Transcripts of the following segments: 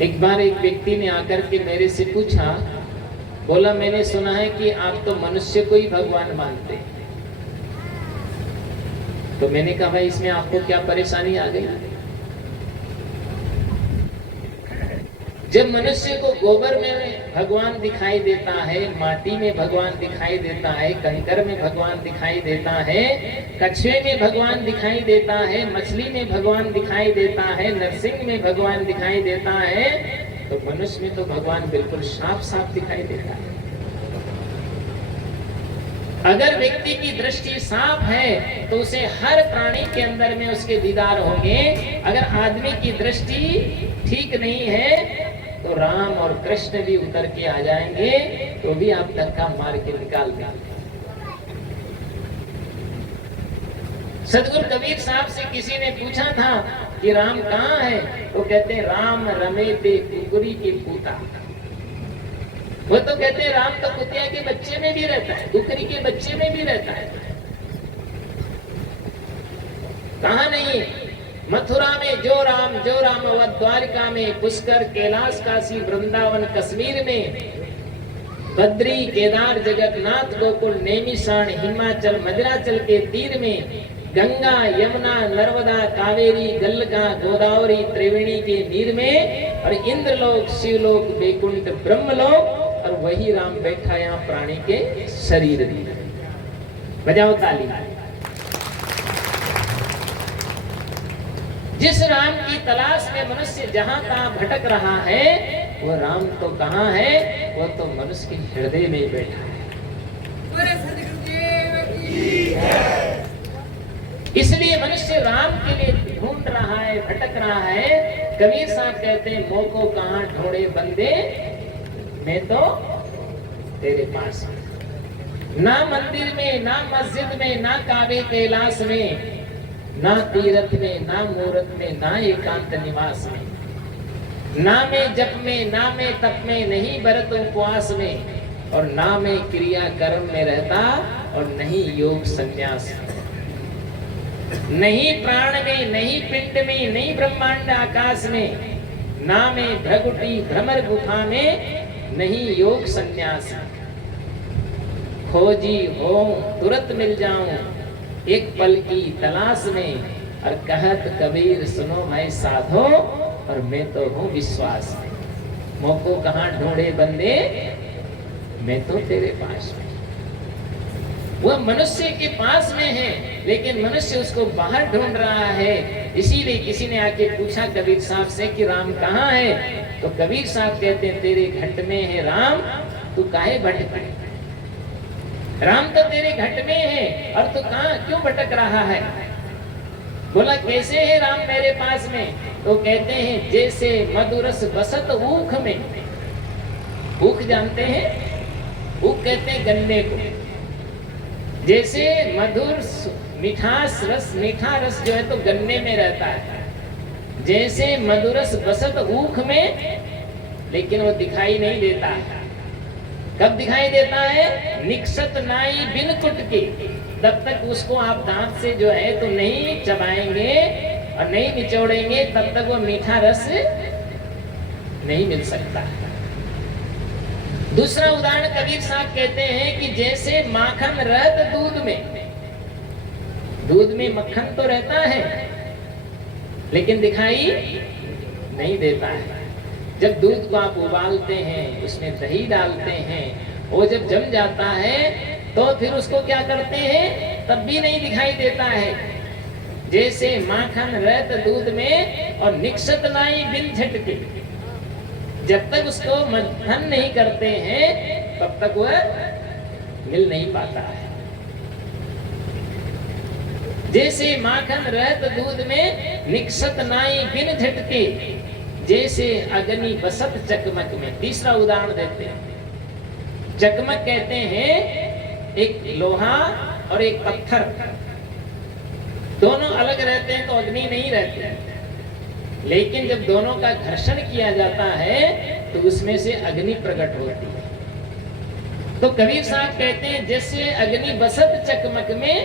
एक बार एक व्यक्ति ने आकर के मेरे से पूछा, बोला मैंने सुना है कि आप तो मनुष्य को ही भगवान मानते हैं। तो मैंने कहा भाई इसमें आपको क्या परेशानी आ गई? जब मनुष्य को गोबर में भगवान दिखाई देता है, माटी में भगवान दिखाई देता है, कंकर में भगवान दिखाई देता है, कछुए में भगवान दिखाई देता है, मछली में भगवान दिखाई देता है, नरसिंह में भगवान दिखाई देता है, तो मनुष्य में तो भगवान बिल्कुल साफ साफ दिखाई देता है। अगर व्यक्ति की दृष्टि साफ है तो उसे हर प्राणी के अंदर में उसके दीदार होंगे। अगर आदमी की दृष्टि ठीक नहीं है तो राम और कृष्ण भी उतर के आ जाएंगे, तो भी आप धक्का मार के निकाल देंगे। सदगुरु कबीर साहब से किसी ने पूछा था कि राम कहाँ है, तो कहते हैं राम रमे ते कुकुरी के पूता। वो तो कहते हैं राम तो कुतिया के बच्चे में भी रहता है, कुकरी के बच्चे में भी रहता है। कहा नहीं, मथुरा में जो राम अवध द्वारिका में, पुष्कर कैलाश काशी वृंदावन कश्मीर में, बद्री केदार जगन्नाथ गोकुल नैमिषारण हिमाचल मदिराचल के तीर में, गंगा यमुना नर्मदा कावेरी गल्लका गोदावरी त्रिवेणी के नीर में, और इंद्रलोक शिवलोक वैकुंठ ब्रह्मलोक, और वही राम बैठा यहाँ प्राणी के शरीर में। बजाओ ताली। जिस राम की तलाश में मनुष्य जहां तहां भटक रहा है, वो राम तो कहाँ है? वो तो मनुष्य के हृदय में बैठा है। इसलिए मनुष्य राम के लिए ढूंढ रहा है, भटक रहा है। कबीर साहब कहते हैं, मोको कहाँ ढूंढे बंदे, मैं तो तेरे पास हूं। ना मंदिर में, ना मस्जिद में, ना काबे कैलाश में, ना तीर्थ में, ना मूरत में, ना एकांत निवास में, ना में जप में, ना में तप में, नहीं व्रत उपवास में, और ना में क्रिया कर्म में रहता, और नहीं योग संन्यास में, नहीं प्राण में, नहीं पिंड में, नहीं ब्रह्मांड आकाश में, ना में भ्रगुटी भ्रमर गुफा में, नहीं योग संन्यास। खोजी हो तुरंत मिल जाऊं एक पल की तलाश में, और कहत कबीर सुनो मैं साधो, और मैं तो हूँ विश्वास में। मोको कहाँ ढूंढे बंदे, मैं तो तेरे पास में। वह मनुष्य के पास में है, लेकिन मनुष्य उसको बाहर ढूंढ रहा है। इसीलिए किसी ने आके पूछा कबीर साहब से कि राम कहाँ है, तो कबीर साहब कहते हैं, तेरे घट में है राम, तू काहे भटक? राम तो तेरे घट में है, और तू कहाँ क्यों भटक रहा है? बोला कैसे है राम मेरे पास में? तो कहते हैं, जैसे मधुरस बसत ऊख में। ऊख जानते हैं? ऊख कहते हैं गन्ने को। जैसे मधुर मिठास रस, मीठा रस जो है तो गन्ने में रहता है, जैसे मधुरस बसत ऊख में, लेकिन वो दिखाई नहीं देता है। कब दिखाई देता है? निक्षत नाई बिन कुट के। तब तक उसको आप दांत से जो है तो नहीं चबाएंगे और नहीं निचोड़ेंगे, तब तक वो मीठा रस नहीं मिल सकता। दूसरा उदाहरण कबीर साहब कहते हैं कि जैसे माखन रहत दूध में। दूध में मक्खन तो रहता है, लेकिन दिखाई नहीं देता है। जब दूध को आप उबालते हैं, उसमें दही डालते हैं, वो जब जम जाता है तो फिर उसको क्या करते हैं, तब भी नहीं दिखाई देता है। जैसे माखन रहत दूध में, और निक्षत नाई बिन झटके। जब तक उसको मंथन नहीं करते हैं तब तक वह मिल नहीं पाता है। जैसे माखन रहत दूध में, निक्षत नाई बिन झटके, जैसे अग्नि बसत चकमक में। तीसरा उदाहरण देते हैं। चकमक कहते हैं एक लोहा और एक पत्थर, दोनों अलग रहते हैं तो अग्नि नहीं रहती, लेकिन जब दोनों का घर्षण किया जाता है तो उसमें से अग्नि प्रकट होती है। तो कबीर साहब कहते हैं जैसे अग्नि बसत चकमक में,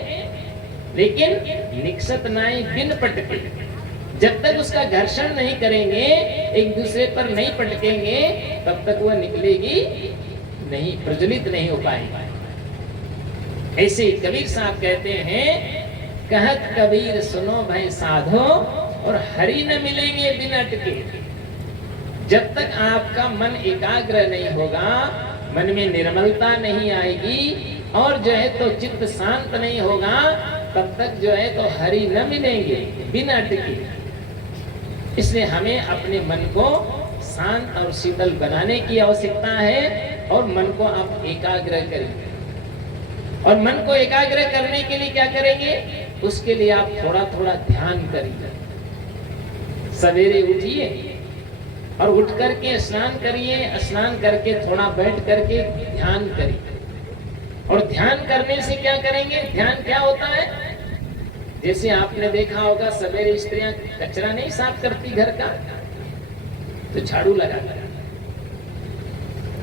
लेकिन निक्षत नाई बिन पटके। जब तक उसका घर्षण नहीं करेंगे, एक दूसरे पर नहीं पटकेंगे, तब तक वह निकलेगी नहीं, प्रज्वलित नहीं हो पाएगी। ऐसे कबीर साहब कहते हैं, कहत कबीर सुनो भाई साधो, और हरि न मिलेंगे बिना अटके। जब तक आपका मन एकाग्र नहीं होगा, मन में निर्मलता नहीं आएगी, और जो है तो चित्त शांत नहीं होगा, तब तक जो है तो हरि न मिलेंगे बिना अटके। इसलिए हमें अपने मन को शांत और शीतल बनाने की आवश्यकता है, और मन को आप एकाग्र करेंगे। और मन को एकाग्र करने के लिए क्या करेंगे? उसके लिए आप थोड़ा थोड़ा ध्यान करिए। सवेरे उठिए और उठ करके स्नान करिए, स्नान करके थोड़ा बैठ करके ध्यान करिए। और ध्यान करने से क्या करेंगे? ध्यान क्या होता है? जैसे आपने देखा होगा, सवेरे स्त्रियां कचरा नहीं साफ करती घर का, तो झाड़ू लगाती,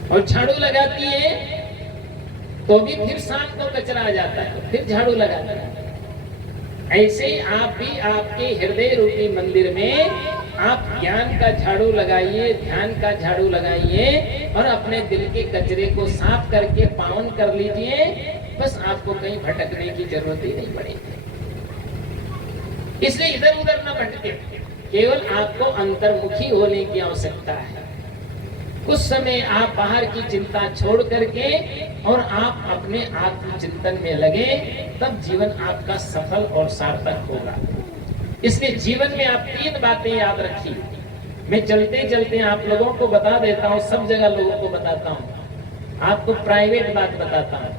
और झाड़ू लगाती है तो भी फिर शाम को कचरा आ जाता है, फिर झाड़ू लगाता है। ऐसे ही आप भी आपके हृदय रूपी मंदिर में आप ज्ञान का झाड़ू लगाइए, ध्यान का झाड़ू लगाइए, और अपने दिल के कचरे को साफ करके पावन कर लीजिए। बस आपको कहीं भटकने की जरूरत ही नहीं पड़ेगी। इसलिए इधर उधर न भटके, केवल आपको अंतर्मुखी होने की आवश्यकता है। कुछ समय आप बाहर की चिंता छोड़ करके और आप अपने आत्मचिंतन में लगे, तब जीवन आपका सफल और सार्थक होगा। इसलिए जीवन में आप 3 बातें याद रखिए। मैं चलते चलते आप लोगों को बता देता हूँ, सब जगह लोगों को बताता हूँ, आपको प्राइवेट बात बताता हूँ,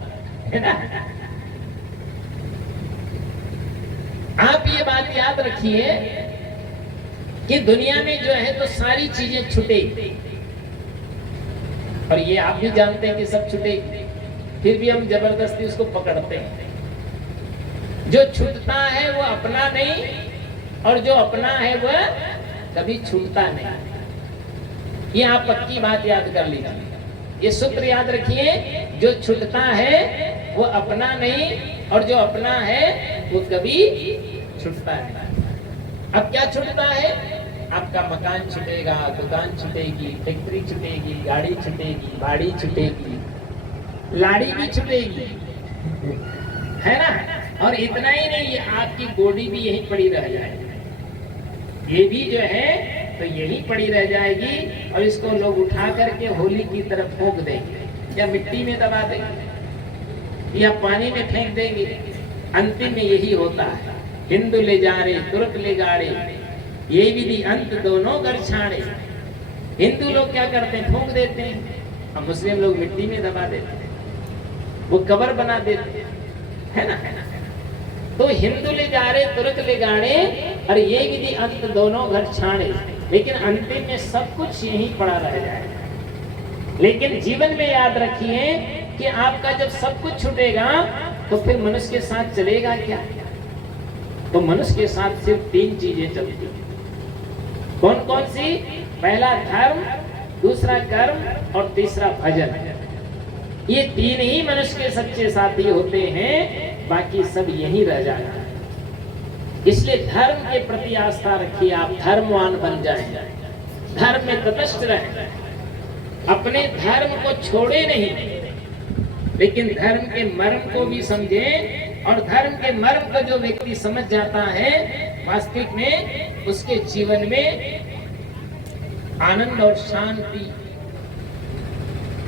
है ना? आप ये बात याद रखिए कि दुनिया में जो है तो सारी चीजें छूटेगी, और ये आप भी जानते हैं कि सब छूटेगी, फिर भी हम जबरदस्ती उसको पकड़ते हैं। जो छूटता है वो अपना नहीं, और जो अपना है वह कभी छूटता नहीं। ये आप पक्की बात याद कर लीजिए, ये सूत्र याद रखिए। जो छूटता है वो अपना नहीं, और जो अपना है वो कभी छूटता नहीं। अब क्या छूटता है? आपका मकान छूटेगा, दुकान छूटेगी, फैक्ट्री छूटेगी, गाड़ी छूटेगी, बाड़ी छूटेगी, लाड़ी भी छूटेगी, है ना? और इतना ही नहीं, आपकी बॉडी भी यहीं पड़ी रह जाएगी। ये भी जो है तो यहीं पड़ी रह जाएगी, और इसको लोग उठा करके होली की तरफ फूंक देंगे, या मिट्टी में दबा देंगे, या पानी में फेंक देंगे। अंतिम में यही होता है, हिंदू ले जा रहे, तुर्क ले गाड़े, ये विधि अंत दोनों घर छाड़े। हिंदू लोग क्या करते हैं? फूंक देते हैं, और मुस्लिम लोग मिट्टी में दबा देते हैं, वो कब्र बना देते हैं, है ना? तो हिंदू ले जा रहे, तुर्क ले गाड़े, और ये विधि अंत दोनों घर छाड़े। लेकिन अंतिम में सब कुछ यहीं पड़ा रह जाएगा। लेकिन जीवन में याद रखिए कि आपका जब सब कुछ छूटेगा, तो फिर मनुष्य के साथ चलेगा क्या? तो मनुष्य के साथ सिर्फ 3 चीजें चलती हैं। कौन कौन सी? पहला धर्म, दूसरा कर्म, और तीसरा भजन। ये 3 ही मनुष्य के सच्चे साथी होते हैं, बाकी सब यहीं रह जाएगा। इसलिए धर्म के प्रति आस्था रखिए, आप धर्मवान बन जाएं, धर्म में तटस्थ रहें, अपने धर्म को छोड़े नहीं, लेकिन धर्म के मर्म को भी समझें। और धर्म के मर्म को जो व्यक्ति समझ जाता है, वास्तविक में उसके जीवन में आनंद और शांति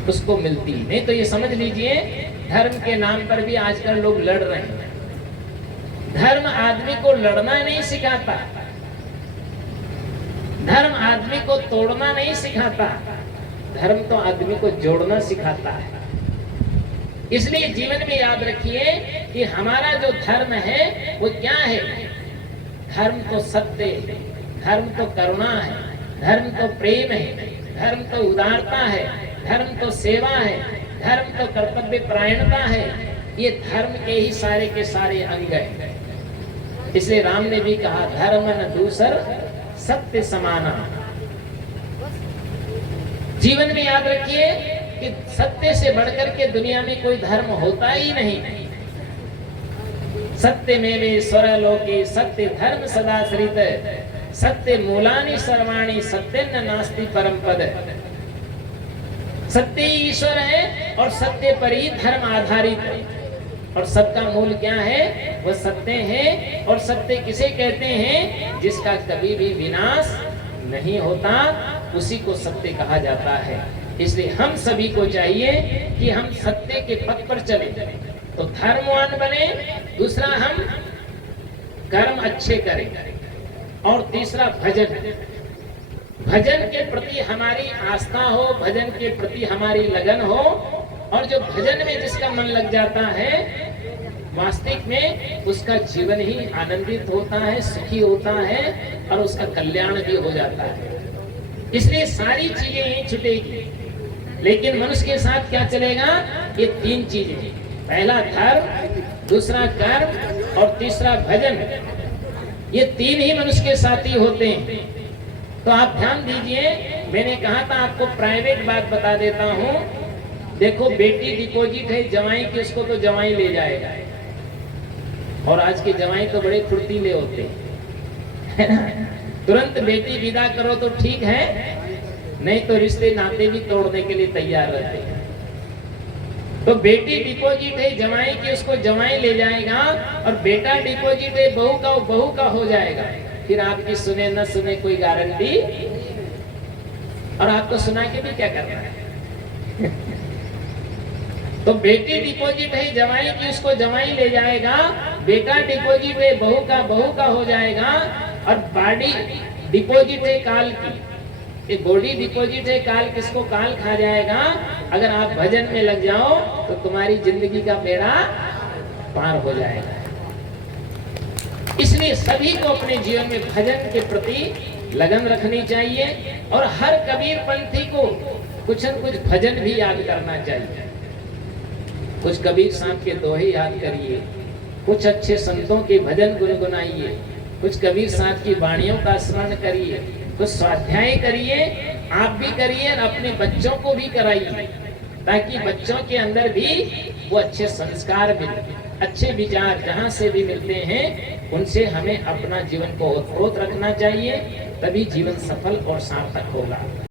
उसको मिलती। नहीं तो ये समझ लीजिए, धर्म के नाम पर भी आजकल लोग लड़ रहे हैं। धर्म आदमी को लड़ना नहीं सिखाता, धर्म आदमी को तोड़ना नहीं सिखाता, धर्म तो आदमी को जोड़ना सिखाता है। इसलिए जीवन में याद रखिए कि हमारा जो धर्म है वो क्या है? धर्म तो सत्य है, धर्म तो करुणा है, धर्म तो प्रेम है, धर्म तो उदारता है, धर्म तो सेवा है, धर्म तो कर्तव्य परायणता है। ये धर्म के ही सारे के सारे अंग हैं। इसलिए राम ने भी कहा, धर्म न दूसर सत्य समाना। जीवन में याद रखिए कि सत्य से बढ़कर के दुनिया में कोई धर्म होता ही नहीं। सत्य में स्वरलोके सत्य धर्म सदा श्रित, सत्य मूलानि सर्वाणि सत्यन्न नास्ति परम पद। सत्य ही ईश्वर है और सत्य पर ही धर्म आधारित है। और सबका मूल क्या है? वह सत्य है। और सत्य किसे कहते हैं? जिसका कभी भी विनाश नहीं होता, उसी को सत्य कहा जाता है। इसलिए हम सभी को चाहिए कि हम सत्य के पथ पर चलें, तो धर्मवान बने। दूसरा, हम कर्म अच्छे करें। और तीसरा, भजन। भजन के प्रति हमारी आस्था हो, भजन के प्रति हमारी लगन हो। और जो भजन में जिसका मन लग जाता है, वास्तविक में उसका जीवन ही आनंदित होता है, सुखी होता है और उसका कल्याण भी हो जाता है। इसलिए सारी चीजें ही छूटेगी, लेकिन मनुष्य के साथ क्या चलेगा? ये तीन चीजें, पहला धर्म, दूसरा कर्म और तीसरा भजन। ये तीन ही मनुष्य के साथी होते हैं। तो आप ध्यान दीजिए, मैंने कहा था आपको प्राइवेट बात बता देता हूँ। देखो, बेटी डिपॉजिट है जवाई की, उसको तो जवाई ले जाएगा। और आज के जवाई तो बड़े फुर्तीले होते हैं, है ना? तुरंत बेटी विदा करो तो ठीक है, नहीं तो रिश्ते नाते भी तोड़ने के लिए तैयार रहते हैं। तो बेटी डिपॉजिट है जवाई की, उसको जवाई ले जाएगा। और बेटा डिपॉजिट है बहू का, बहू का हो जाएगा। फिर आपकी सुने न सुने कोई गारंटी, और आपको सुना के भी क्या करना है? तो बेटी डिपॉजिट है जवाई की, उसको जवाई ले जाएगा। बेटा डिपॉजिट है बहू का, बहू का हो जाएगा। और बॉडी डिपॉजिट है काल की, ये बॉडी डिपॉजिट है काल, किसको काल खा जाएगा। अगर आप भजन में लग जाओ तो तुम्हारी जिंदगी का बेड़ा पार हो जाएगा। इसलिए सभी को अपने जीवन में भजन के प्रति लगन रखनी चाहिए। और हर कबीर पंथी को कुछ न कुछ भजन भी याद करना चाहिए। कुछ कबीर साहब के दोहे याद करिए, कुछ अच्छे संतों के भजन गुनगुनाइए, कुछ कबीर साहब की वाणियों का स्मरण करिए, कुछ स्वाध्याय करिए, आप भी करिए और अपने बच्चों को भी कराइए, ताकि बच्चों के अंदर भी वो अच्छे संस्कार मिले, अच्छे विचार जहाँ से भी मिलते हैं उनसे हमें अपना जीवन को ओतप्रोत रखना चाहिए। तभी जीवन सफल और सार्थक होगा।